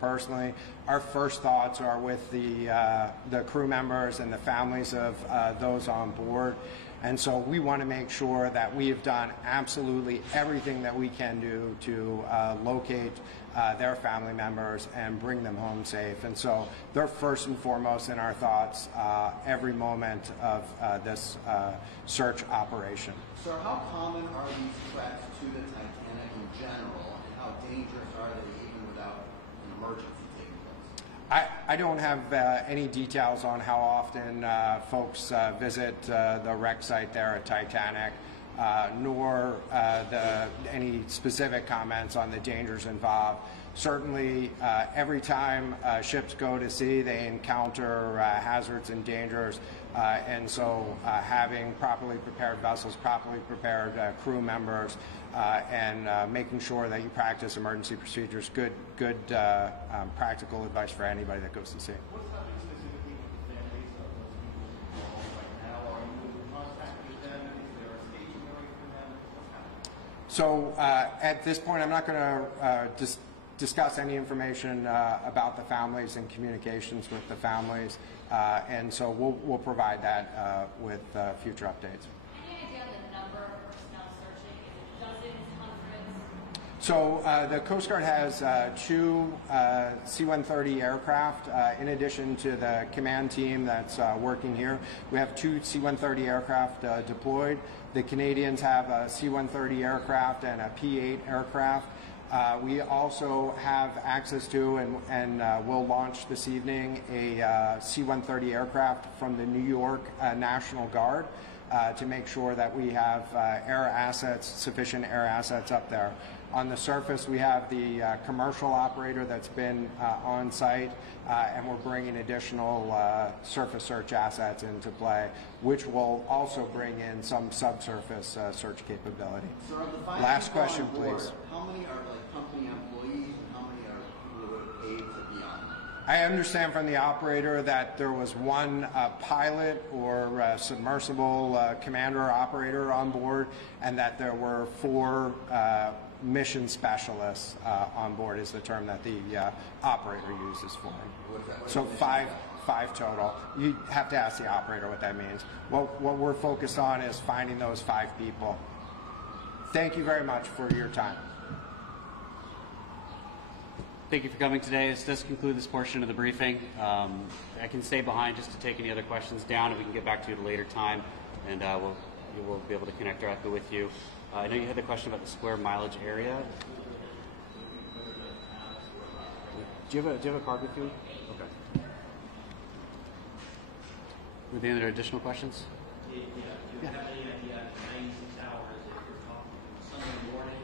Personally, our first thoughts are with the crew members and the families of those on board. And so we want to make sure that we have done absolutely everything that we can do to locate their family members and bring them home safe. And so they're first and foremost in our thoughts every moment of this search operation. Sir, how common are these threats to the Titanic in general, and how dangerous are they even without an emergency taking place? I don't have any details on how often folks visit the wreck site there at Titanic, nor any specific comments on the dangers involved. Certainly, every time ships go to sea, they encounter hazards and dangers, and so having properly prepared vessels, properly prepared crew members, and making sure that you practice emergency procedures, good practical advice for anybody that goes to sea. What's happening specifically with the families of those people right now? Are you in contact with them? Is there a stationary for them? What's happening? So at this point, I'm not going to discuss any information about the families and communications with the families, and so we'll provide that with future updates. Any idea on the number of personnel searching? Is it dozens, hundreds? So the Coast Guard has two C-130 aircraft. In addition to the command team that's working here, we have two C-130 aircraft deployed. The Canadians have a C-130 aircraft and a P-8 aircraft. We also have access to and will launch this evening a C-130 aircraft from the New York National Guard to make sure that we have sufficient air assets up there. On the surface, we have the commercial operator that's been on site, and we're bringing additional surface search assets into play, which will also bring in some subsurface search capability. So are the five Last people question, on board, please. How many are like company employees, and how many are who were paid to be on? I understand from the operator that there was one pilot or submersible commander or operator on board, and that there were four mission specialists on board is the term that the operator uses for them. So five total. You have to ask the operator what that means. What we're focused on is finding those 5 people. Thank you very much for your time. Thank you for coming today. This does conclude this portion of the briefing. I can stay behind just to take any other questions down, and we can get back to you at a later time, and we'll be able to connect directly with you. I know you had the question about the square mileage area. Do you have a card with you? Okay. Were there any other additional questions? Do you have any idea, 96 hours, if you're talking Sunday morning,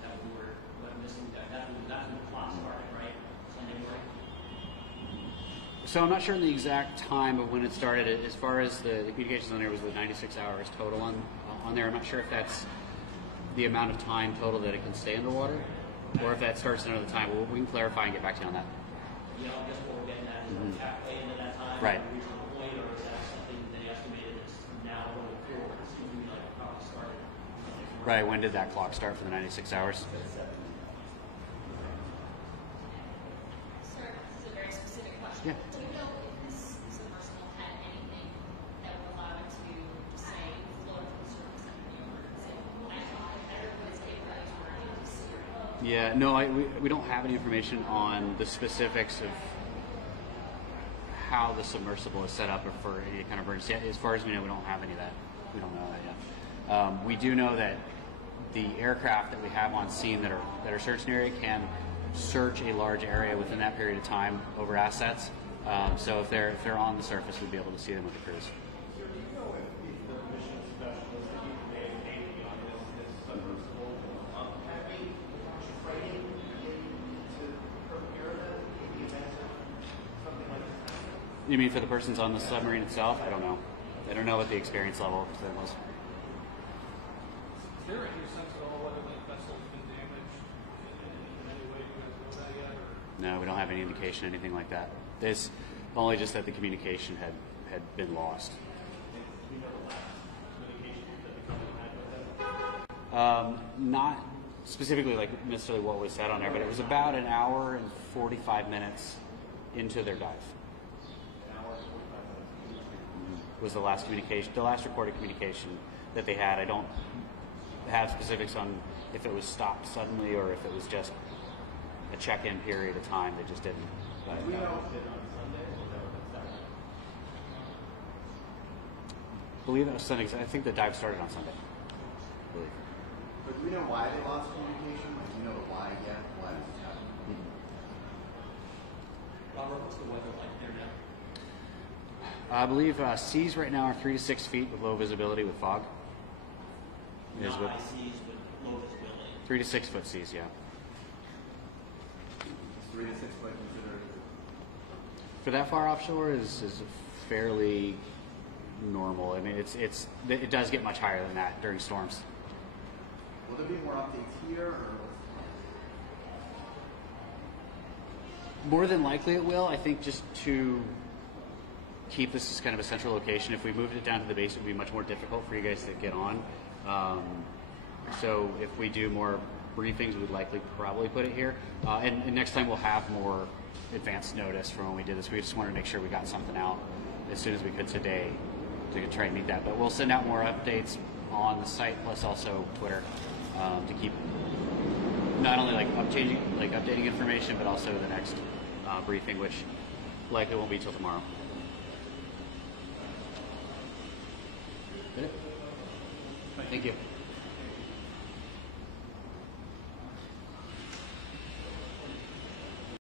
that we were missing, that's when the clock started, right? Sunday morning? So I'm not sure the exact time of when it started. As far as the communications on there was the 96 hours total on there. I'm not sure if that's the amount of time total that it can stay underwater, or if that starts another time. We can clarify and get back to you on that. Yeah, I guess what we're getting at is halfway into that time, right. Reaching the point, or is that something that they estimated that's now going forward? It seems to me like it probably started. Right, when did that clock start for the 96 hours? Sir, this is a very specific question. Yeah. Do you know if this submersible had anything that would allow it to say float to the surface under the emergency? Everybody's getting ready to run into sea. Yeah, no, we don't have any information on the specifics of how the submersible is set up or for any kind of emergency. As far as we know, we don't have any of that. We don't know that yet. We do know that the aircraft that we have on scene that are search area can search a large area within that period of time over assets. So if they're on the surface, we'd be able to see them with the crews. Sir, do you know if the mission specialists that you may have taken on this submersible have any training to prepare them in the event of something like this? You mean for the persons on the submarine itself? I don't know. I don't know what the experience level for them was. Is there any sense at all whether the vessel's been damaged in any way? Do you guys know that yet? Or? No, we don't have any indication, anything like that. There's only just that the communication had been lost. Do you know the last communication that the company had with them? Not specifically like necessarily what was said on there, but it was about an hour and 45 minutes into their dive. Was the last communication, the last recorded communication that they had. I don't have specifics on if it was stopped suddenly or if it was just a check-in period of time that just didn't. But, We know it on Sunday, or no, that's Saturday. I believe that was Sunday. I think the dive started on Sunday. I believe. But do we know why they lost communication? Like, do you know the why yet? Why this is happening? Robert, what's the weather like there now? I believe seas right now are 3 to 6 feet with low visibility with fog. Is Not what- high seas, but low visibility. 3 to 6 foot seas, yeah. Is 3 to 6 foot considered? For that far offshore is fairly normal. I mean, it does get much higher than that during storms. Will there be more updates here, or what's the plan? More than likely it will. I think just to keep this as kind of a central location. If we moved it down to the base, it would be much more difficult for you guys to get on. So if we do more briefings, we'd likely probably put it here. And next time we'll have more advanced notice from when we did this. We just wanted to make sure we got something out as soon as we could today to try and meet that. But we'll send out more updates on the site plus also Twitter to keep not only updating information, but also the next briefing, which likely won't be till tomorrow. Thank you.